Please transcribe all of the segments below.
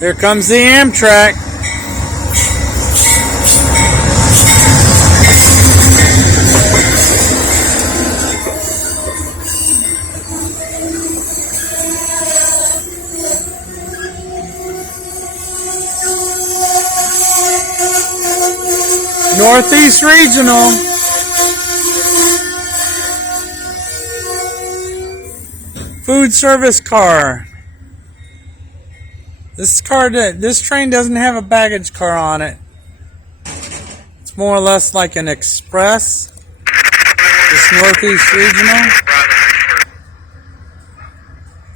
Here comes the Amtrak. Northeast Regional. Food service car. This train doesn't have a baggage car on it. It's more or less like an express. This Northeast Regional.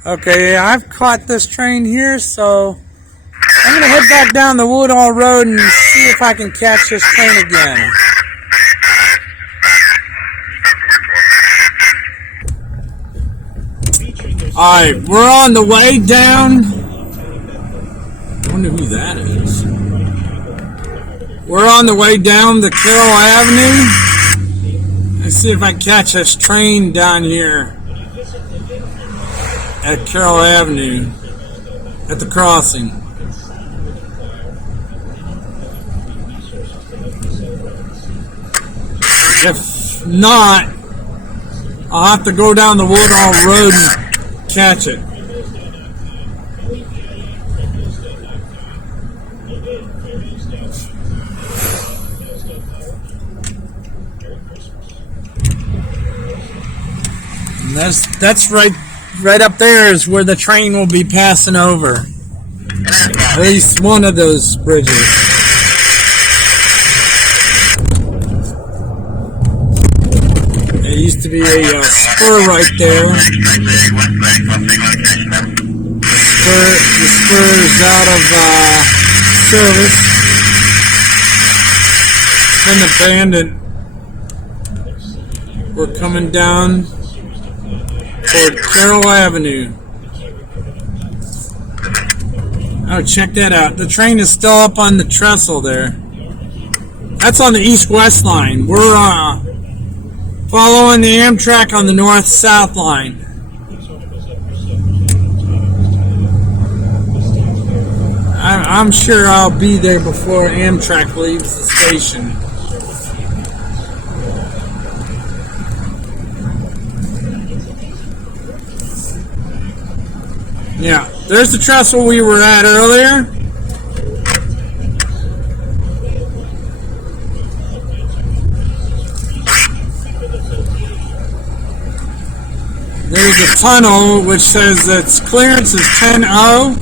Okay, I've caught this train here, so I'm gonna head back down the Woodall Road and see if I can catch this train again. Alright, we're on the way down. I wonder who that is. We're on the way down the Carroll Avenue. Let's see if I can catch this train down here at Carroll Avenue at the crossing. If not, I'll have to go down the Woodall Road and catch it. And that's right up there is where the train will be passing over. At least one of those bridges. There used to be a spur right there. The spur is out of service. Been abandoned. We're coming down toward Carroll Avenue. Oh, check that out. The train is still up on the trestle there. That's on the east-west line. We're following the Amtrak on the north-south line. I'm sure I'll be there before Amtrak leaves the station. Yeah, there's the trestle we were at earlier. There's a tunnel which says its clearance is 10.0.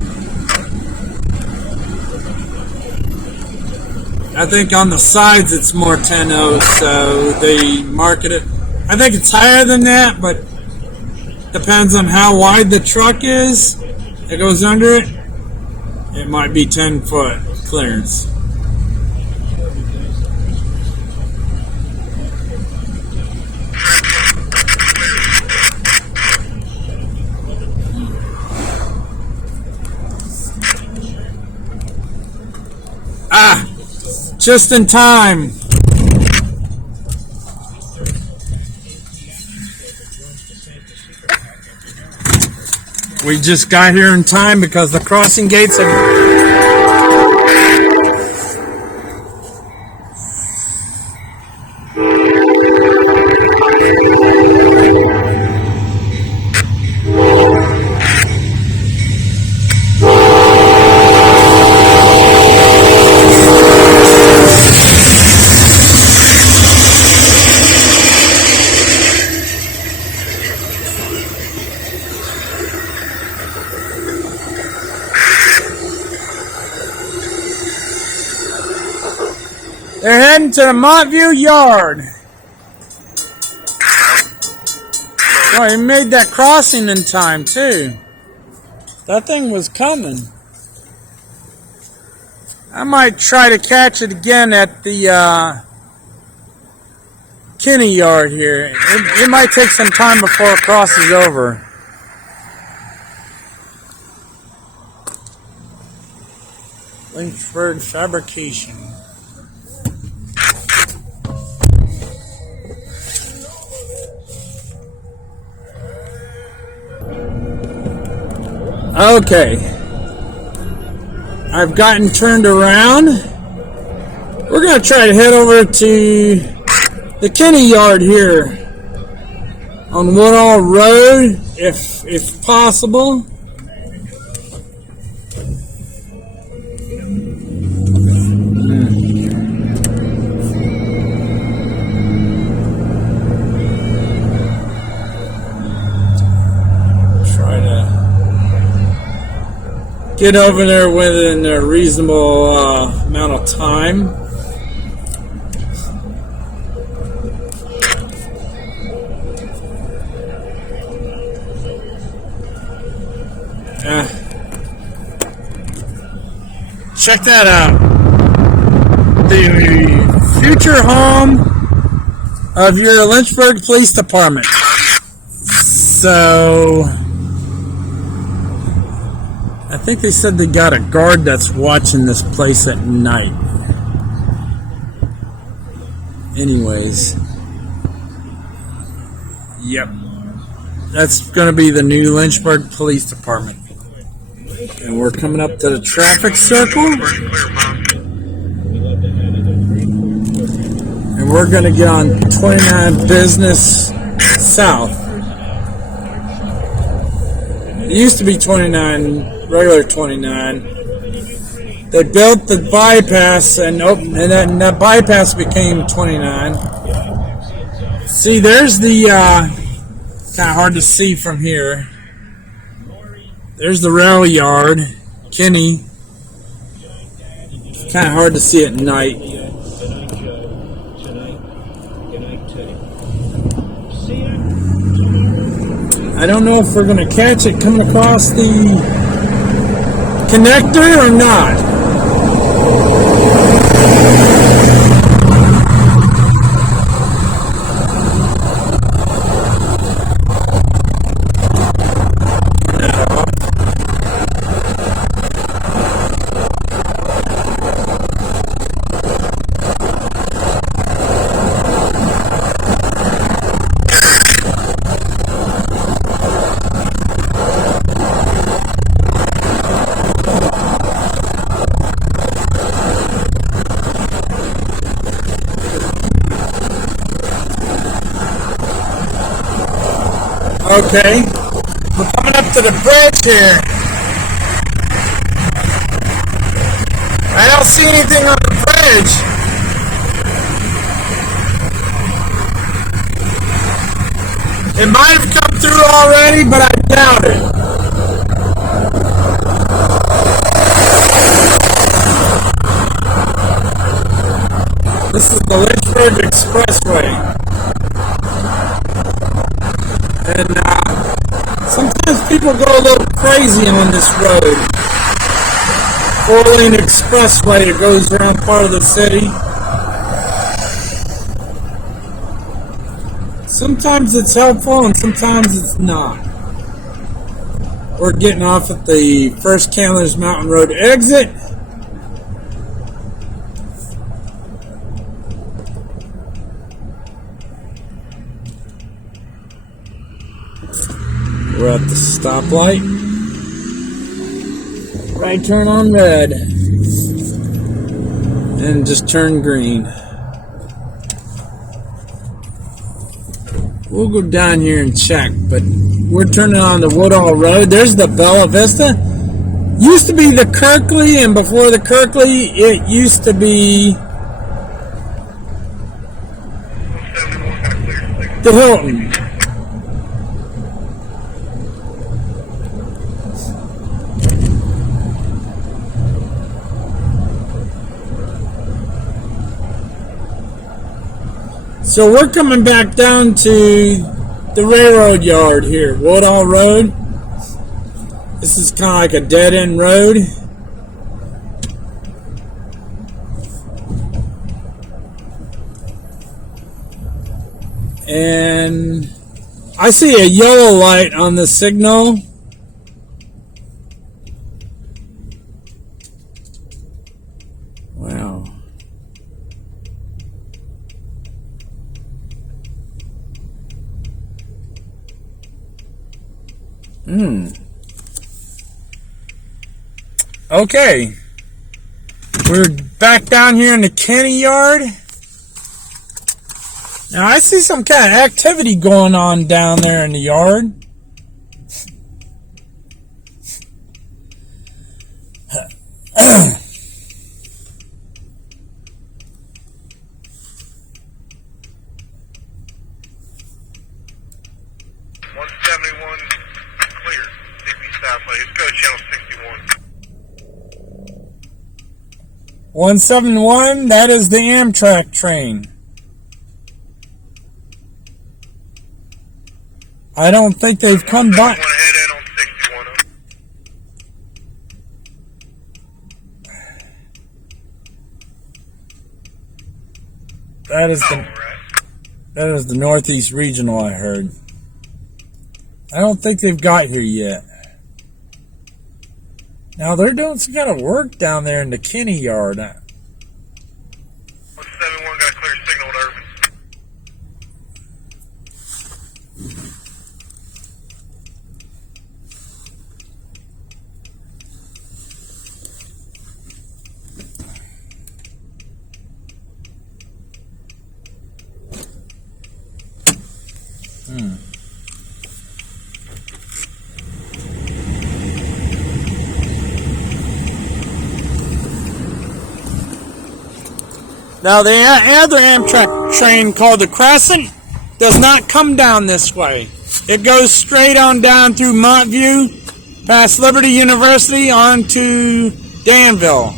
I think on the sides it's more 10.0, so they market it. I think it's higher than that, but depends on how wide the truck is that goes under it. It might be 10-foot clearance. Ah! Just in time. We just got here in time because the crossing gates have... They're heading to the Montview Yard. Oh, he made that crossing in time, too. That thing was coming. I might try to catch it again at the Kinney Yard here. It might take some time before it crosses over. Lynchburg Fabrication. Okay. I've gotten turned around. We're going to try to head over to the Kinney yard here on Woodall Road, if possible. Try to get over there within a reasonable amount of time. Check that out. The future home of your Lynchburg Police Department. So, I think they said they got a guard that's watching this place at night. Anyways. Yep. That's going to be the new Lynchburg Police Department. And we're coming up to the traffic circle. And we're going to get on 29 Business South. It used to be 29, regular 29. They built the bypass and then that bypass became 29. See, there's the, kind of hard to see from here. There's the rail yard, Kinney. Kind of hard to see at night. I don't know if we're going to catch it coming across the connector or not. Okay, we're coming up to the bridge here. I don't see anything on the bridge. It might have come through already, but I doubt it. This is the Lynchburg Expressway. And sometimes people go a little crazy on this road. 4-lane expressway that goes around part of the city. Sometimes it's helpful and sometimes it's not. We're getting off at the First Candler's Mountain Road exit. We're at the stoplight. Right turn on red. And just turn green. We'll go down here and check, but we're turning on the Woodall Road. There's the Bella Vista. Used to be the Kirkley, and before the Kirkley, it used to be the Hilton. So we're coming back down to the railroad yard here, Woodall Road. This is kind of like a dead-end road. And I see a yellow light on the signal. Wow. Okay. We're back down here in the Kinney yard. Now I see some kind of activity going on down there in the yard. Clear. Let's go to channel 61. 171, that is the Amtrak train. I don't think they've come by. Head in on 61. That is the Northeast Regional, I heard. I don't think they've got here yet. Now they're doing some kind of work down there in the Kinney yard. 171 got a clear signal to Irvin. Now the other Amtrak train called the Crescent does not come down this way. It goes straight on down through Montview, past Liberty University, on to Danville.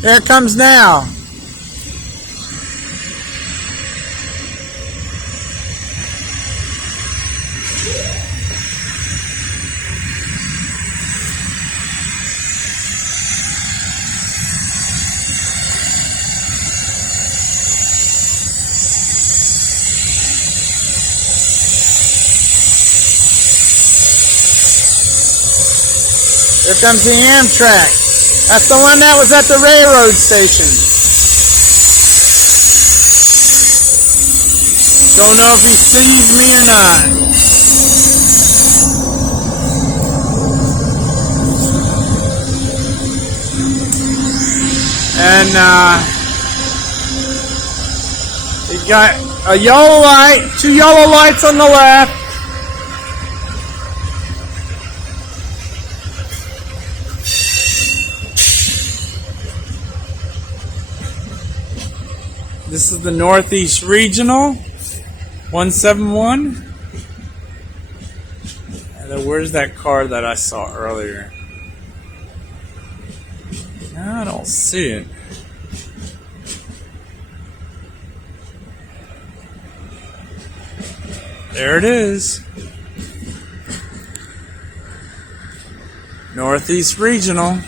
There it comes now. Here comes the Amtrak. That's the one that was at the railroad station. Don't know if he sees me or not. And you got a yellow light, 2 yellow lights on the left. This is the Northeast Regional 171. And where's that car that I saw earlier? I don't see it. There it is. Northeast Regional.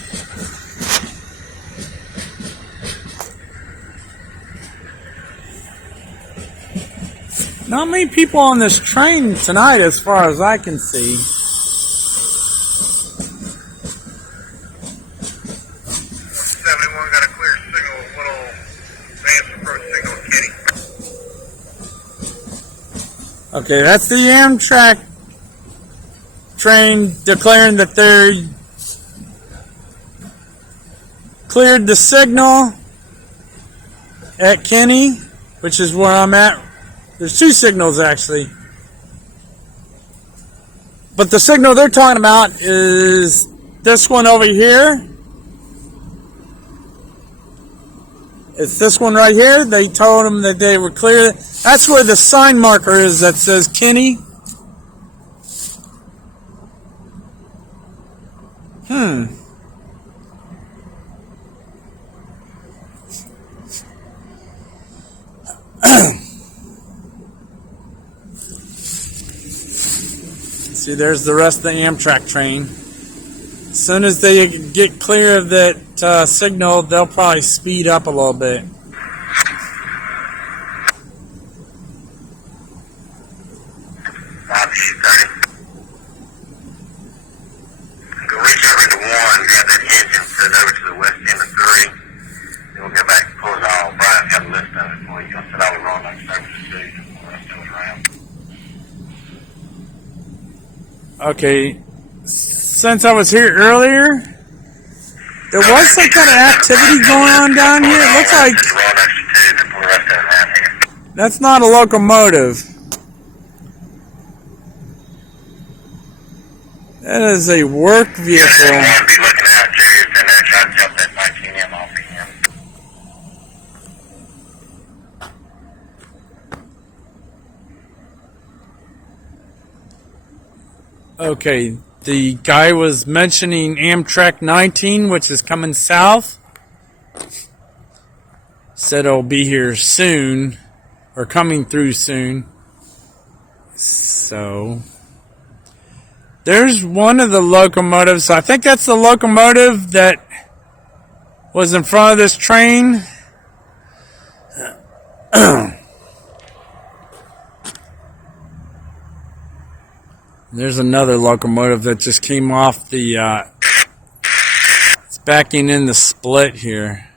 Not many people on this train tonight as far as I can see. Got a clear signal, a little advanced approach signal to Kinney. Okay, that's the Amtrak train declaring that they cleared the signal at Kinney, which is where I'm at. There's 2 signals actually. But the signal they're talking about is this one over here. It's this one right here. They told them that they were clear. That's where the sign marker is that says Kinney. See, there's the rest of the Amtrak train. As soon as they get clear of that signal, they'll probably speed up a little bit. Go reach over to 1, grab that engine, set it over to the west end of 3. Then we'll go back and pull it all. Brian's got a list of it for you. I'll set all the Roanoke services to you. The rest of it around. Okay, since I was here earlier, There was some kind of activity going on down here. It looks like that's not a locomotive. That is a work vehicle. Okay, the guy was mentioning Amtrak 19, which is coming south. Said it'll be here soon, or coming through soon. So, there's one of the locomotives. I think that's the locomotive that was in front of this train. There's another locomotive that just came off the, it's backing in the split here.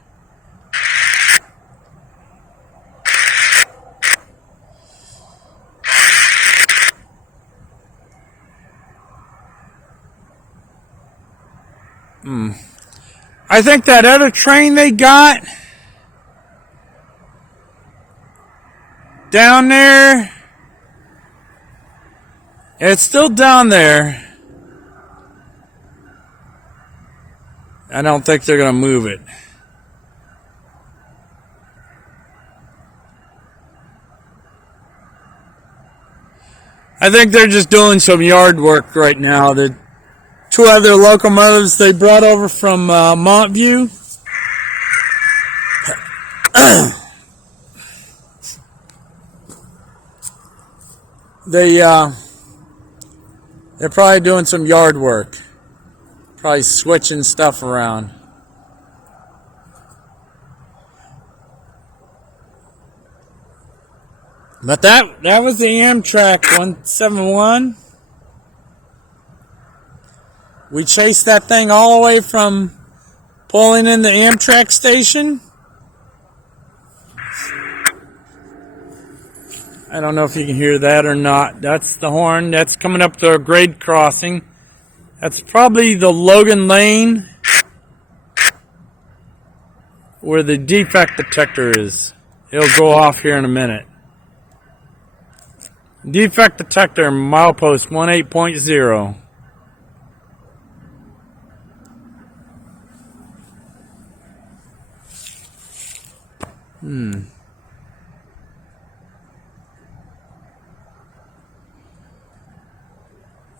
I think that other train they got down there, it's still down there. I don't think they're going to move it. I think they're just doing some yard work right now. The two other locomotives they brought over from Montview. They're probably doing some yard work. Probably switching stuff around. But that was the Amtrak 171. We chased that thing all the way from pulling in the Amtrak station. I don't know if you can hear that or not. That's the horn. That's coming up to a grade crossing. That's probably the Logan Lane where the defect detector is. It'll go off here in a minute. Defect detector, milepost 18.0.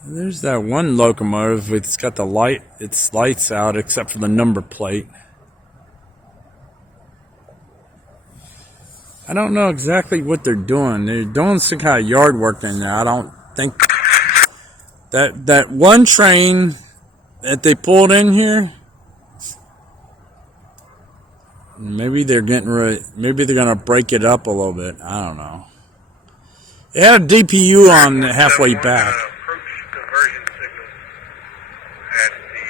There's that one locomotive. It's got the light. Its lights out except for the number plate. I don't know exactly what they're doing. They're doing some kind of yard work in there. I don't think that one train that they pulled in here. Maybe they're getting ready. Maybe they're gonna break it up a little bit. I don't know. It had a DPU on halfway back. Approach conversion signal at the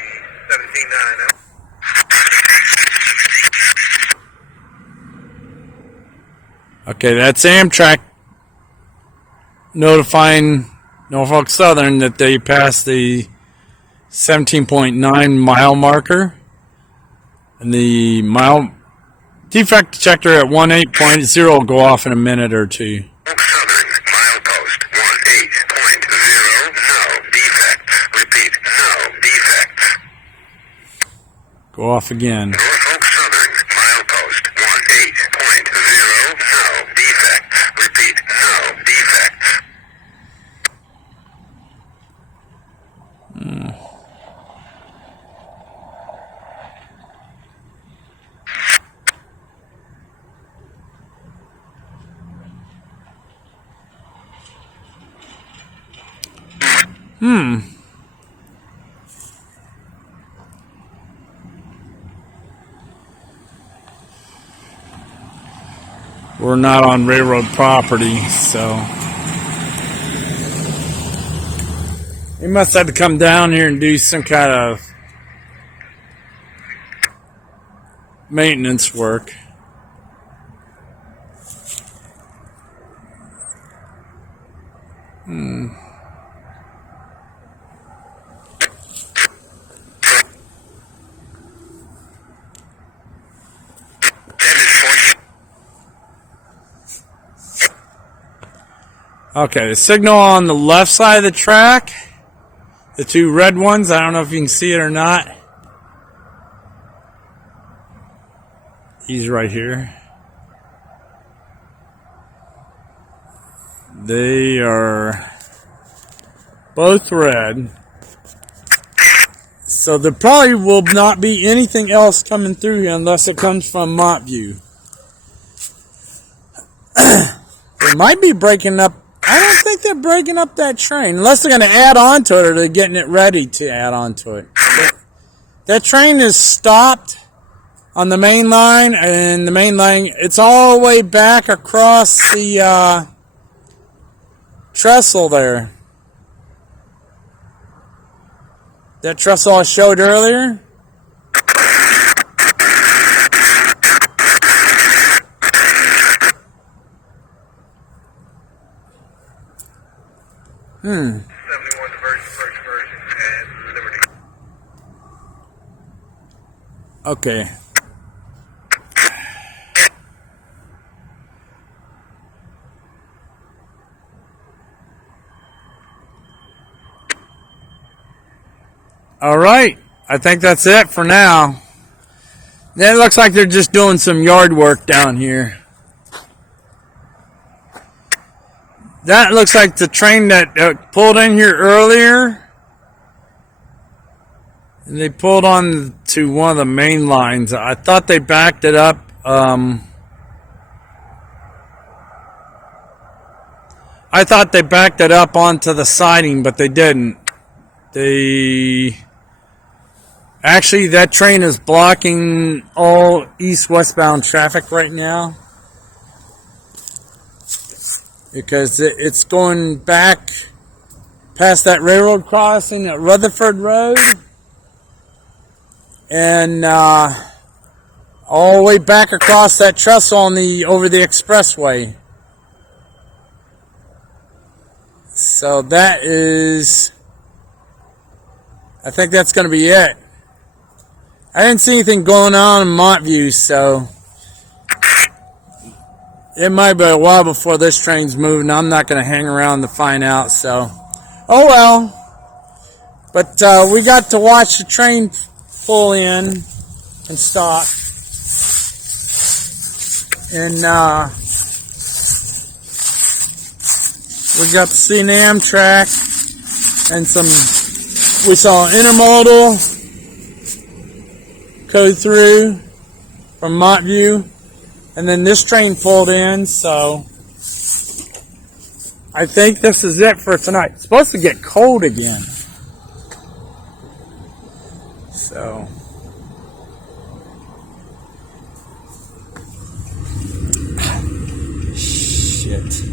17.9. Okay, that's Amtrak notifying Norfolk Southern that they passed the 17.9 mile marker, and the mile defect detector at 18.0 will go off in a minute or two. Norfolk Southern, milepost 18.0, no defects. Repeat, no defects. Go off again. Norfolk Southern, milepost 18.0, no defects. Repeat, no defects. We're not on railroad property, so we must have to come down here and do some kind of maintenance work. Okay, the signal on the left side of the track, the two red ones, I don't know if you can see it or not. He's right here. They are both red. So there probably will not be anything else coming through here unless it comes from Montview. They might be breaking up. I don't think they're breaking up that train. Unless they're going to add on to it or they're getting it ready to add on to it. That train is stopped on the main line, and the main line, it's all the way back across the trestle there. That trestle I showed earlier. Hmm. 71 diversion, first version, and Liberty. Okay. All right. I think that's it for now. Then it looks like they're just doing some yard work down here. That looks like the train that pulled in here earlier. And they pulled on to one of the main lines. I thought they backed it up. I thought they backed it up onto the siding, but they didn't. Actually, that train is blocking all east-westbound traffic right now. Because it's going back past that railroad crossing at Rutherford Road. And all the way back across that trestle on over the expressway. So that is, I think that's going to be it. I didn't see anything going on in Montview, so it might be a while before this train's moving. I'm not going to hang around to find out, so oh well. But we got to watch the train pull in and stop. And we got to see an Amtrak and we saw an intermodal go through from Montview. And then this train pulled in, so I think this is it for tonight. It's supposed to get cold again. So shit.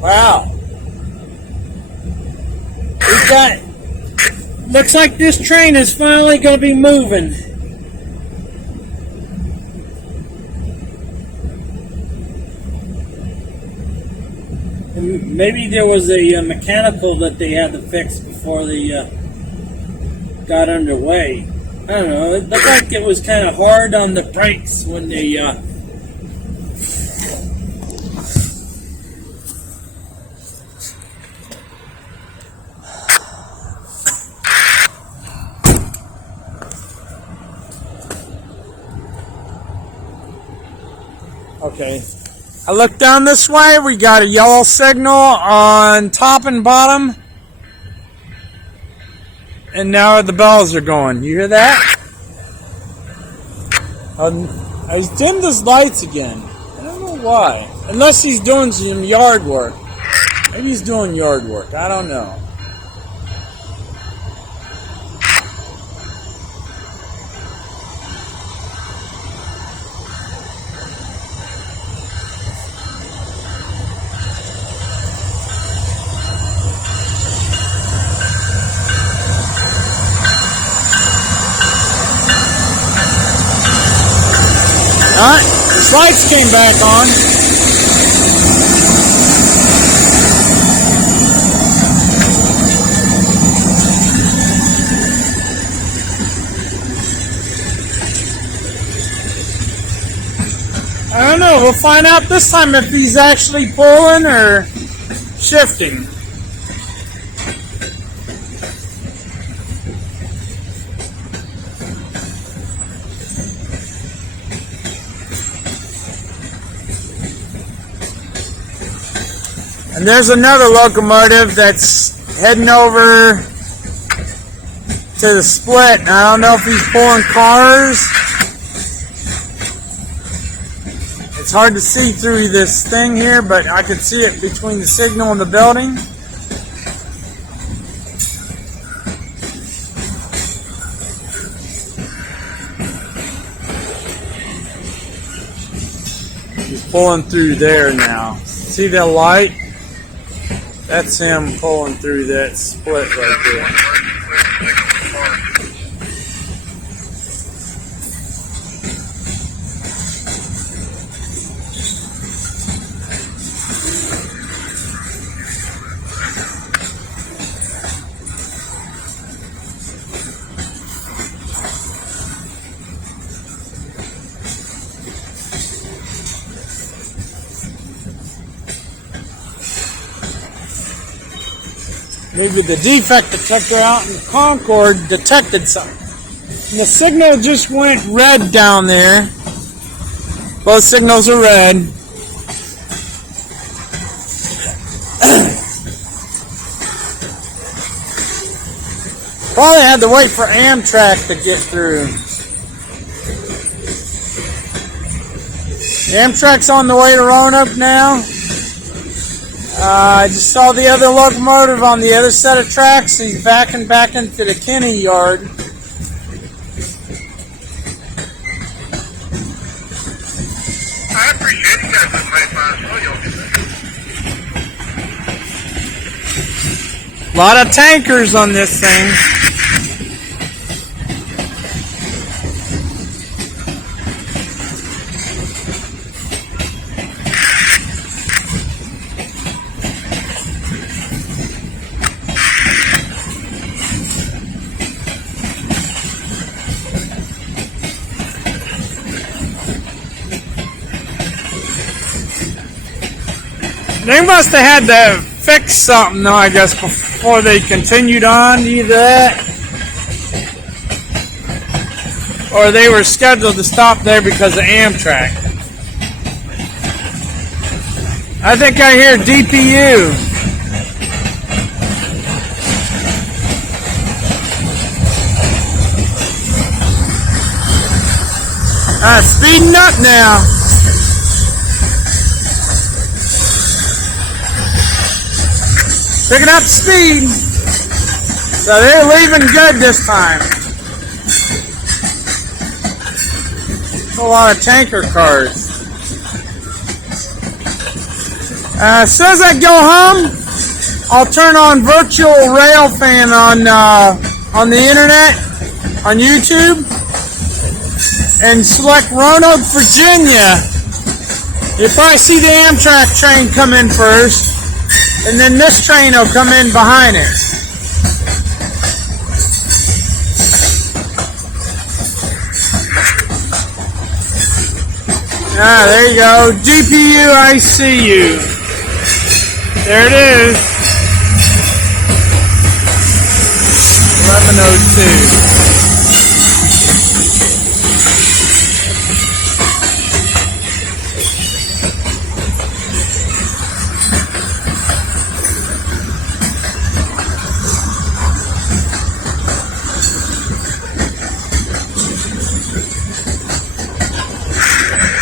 Wow. Looks like this train is finally going to be moving. Maybe there was a mechanical that they had to fix before they got underway. I don't know. It looked like it was kind of hard on the brakes when they Okay. I look down this way, we got a yellow signal on top and bottom. And now the bells are going. You hear that? He's dimmed his lights again. I don't know why. Unless he's doing some yard work. Maybe he's doing yard work. I don't know. Alright, the lights came back on. I don't know, we'll find out this time if he's actually pulling or shifting. And there's another locomotive that's heading over to the split. I don't know if he's pulling cars. It's hard to see through this thing here, but I can see it between the signal and the building. He's pulling through there now. See that light? That's him pulling through that split right there. Maybe the defect detector out in Concord detected something. And the signal just went red down there. Both signals are red. Probably had to wait for Amtrak to get through. Amtrak's on the way to Roanoke now. I just saw the other locomotive on the other set of tracks. He's backing back into the Kinney yard. I appreciate you guys putting my fine. A lot of tankers on this thing. They must have had to fix something, though, I guess, before they continued on. Either that, or they were scheduled to stop there because of Amtrak. I think I hear DPU. Speeding up now. Picking up speed. So they're leaving good this time. A lot of tanker cars. As soon as I go home, I'll turn on Virtual Railfan on the internet, on YouTube, and select Roanoke, Virginia. You'll probably see the Amtrak train come in first. And then this train will come in behind it. There you go. GPU, I see you. There it is. 11:02.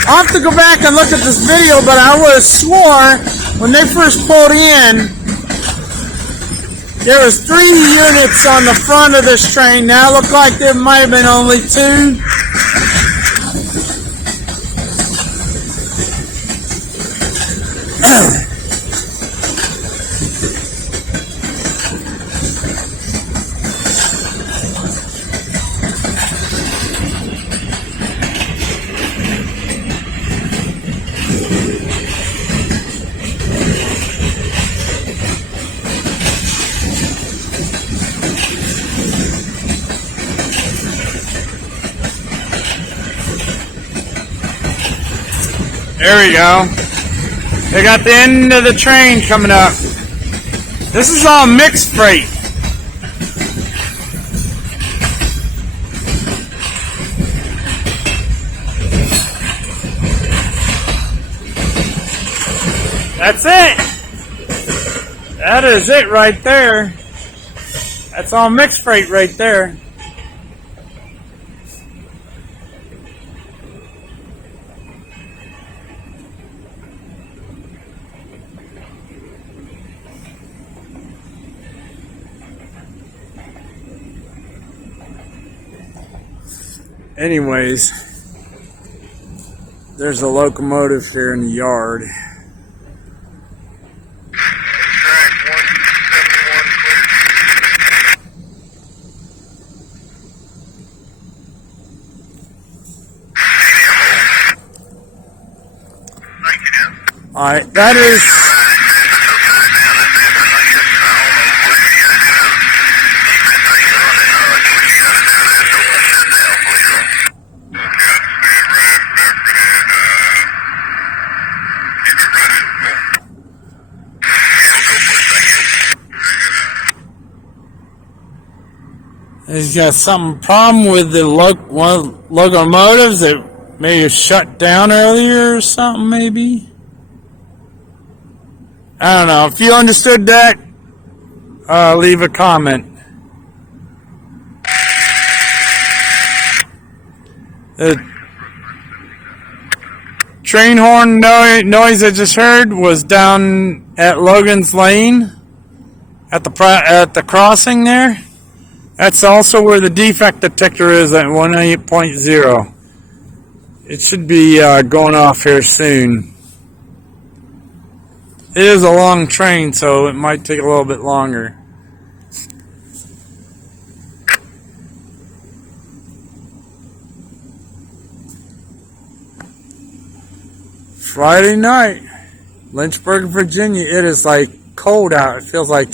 I'll have to go back and look at this video, but I would have swore when they first pulled in, There was 3 units on the front of this train. Now it looked like there might have been only 2. There we go. They got the end of the train coming up. This is all mixed freight. That's it. That is it right there. That's all mixed freight right there. Anyways, there's a locomotive here in the yard. Alright, that is... He's got some problem with the locomotives that maybe shut down earlier or something, maybe. I don't know. If you understood that, leave a comment. The train horn noise I just heard was down at Logan's Lane at the crossing there. That's also where the defect detector is at 1.0. It should be going off here soon. It is a long train, so it might take a little bit longer. Friday night, Lynchburg, Virginia. It is like cold out. It feels like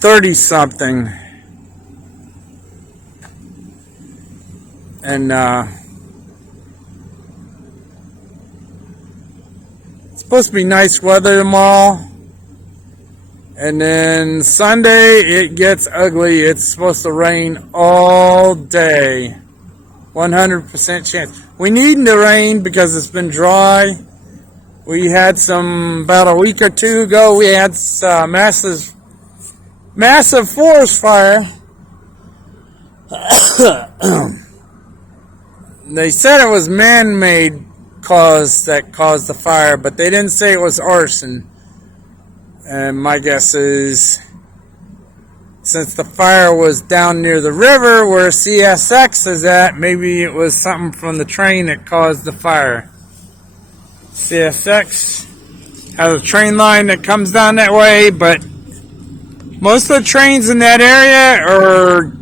30-something. And it's supposed to be nice weather tomorrow. And then Sunday it gets ugly. It's supposed to rain all day. 100% chance. We need the rain because it's been dry. We had about a week or 2 ago, we had massive forest fire. They said it was man-made cause that caused the fire, but they didn't say it was arson. And my guess is, since the fire was down near the river where CSX is at, maybe it was something from the train that caused the fire. CSX has a train line that comes down that way, but most of the trains in that area are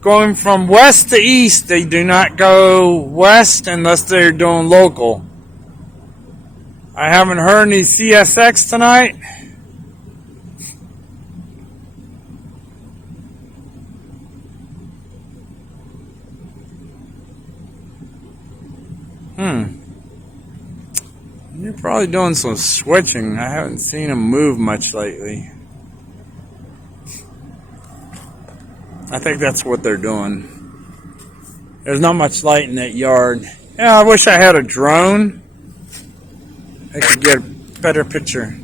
going from west to east. They do not go west unless they're doing local. I haven't heard any CSX tonight. You're probably doing some switching. I haven't seen them move much lately. I think that's what they're doing. There's not much light in that yard. Yeah, I wish I had a drone. I could get a better picture.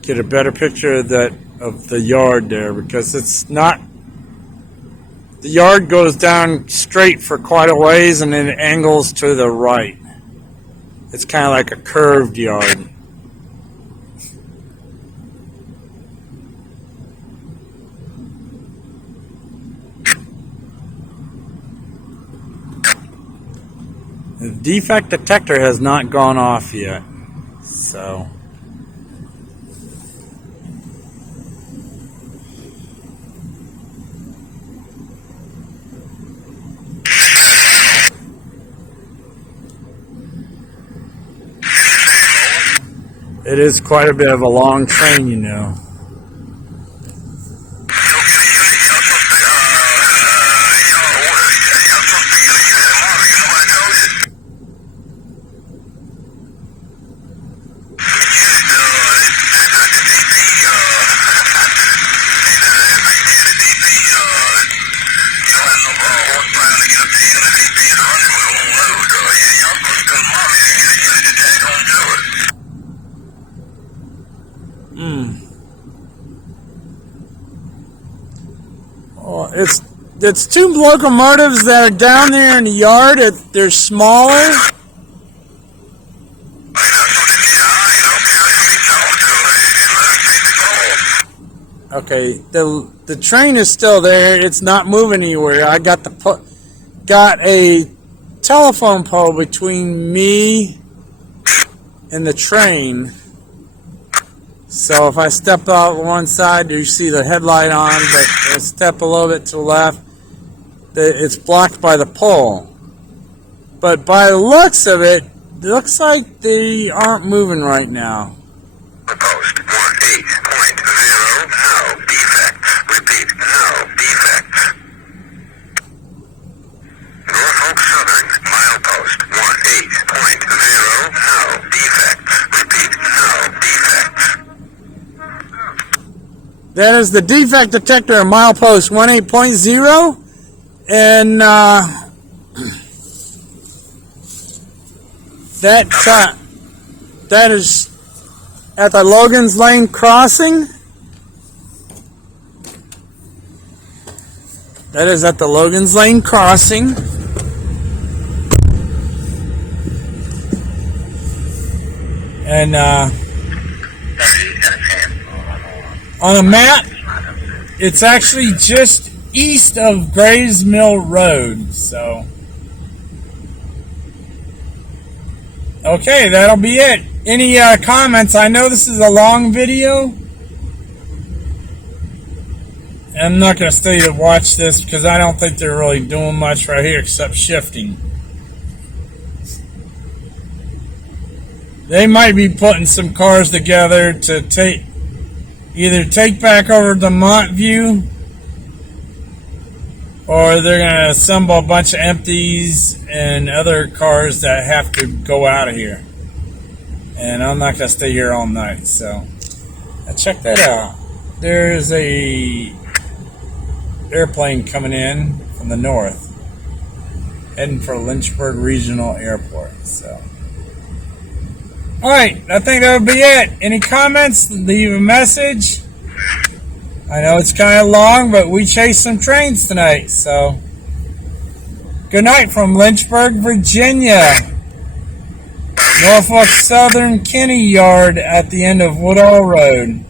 Get a better picture of the yard there, because it's not. The yard goes down straight for quite a ways and then it angles to the right. It's kind of like a curved yard. defect detector has not gone off yet. So it is quite a bit of a long train, you know. Well, it's two locomotives that are down there in the yard. They're smaller. Okay, the train is still there. It's not moving anywhere. I got a telephone pole between me and the train. So if I step out one side, you see the headlight on, but if I step a little bit to the left, it's blocked by the pole. But by the looks of it, it looks like they aren't moving right now. Post 18.0, now defect. Repeat, now defect. Norfolk Southern, milepost 18.0, now defect. Repeat, now defect. That is the defect detector at milepost 18.0, and that is at the Logan's Lane crossing. That is at the Logan's Lane crossing. And on a map, it's actually just east of Graves Mill Road. So, okay, that'll be it. Any comments? I know this is a long video. I'm not going to stay to watch this because I don't think they're really doing much right here except shifting. They might be putting some cars together to either take back over to Montview, or they're going to assemble a bunch of empties and other cars that have to go out of here. And I'm not going to stay here all night, so check that out. There's a airplane coming in from the north, heading for Lynchburg Regional Airport. So, alright, I think that'll be it. Any comments? Leave a message. I know it's kind of long, but we chased some trains tonight, so good night from Lynchburg, Virginia. Norfolk Southern Kinney Yard at the end of Woodall Road.